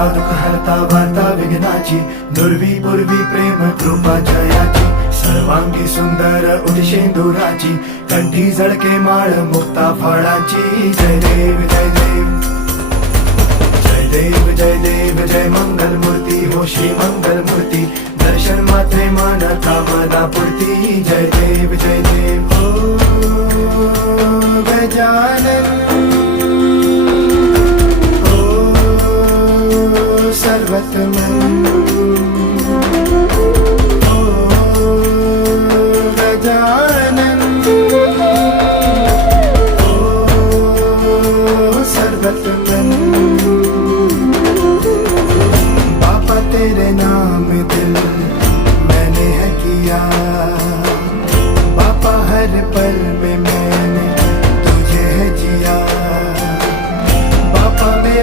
हरता दुःख हरता वार्ता विघ्नाची, दुर्वी पूर्वी प्रेम कृपा जयाची, सर्वांगी सुंदर उदिशेंदुराची, कंठी झळके माळ मुक्ता फळाची. जय देव जय देव जय देव जय देव जय मंगल मूर्ती हो श्री मंगल मूर्ती, दर्शन मात्रे मन कामना पूर्ती. जय देव जय देव हो गजानन हो सर्वतमन.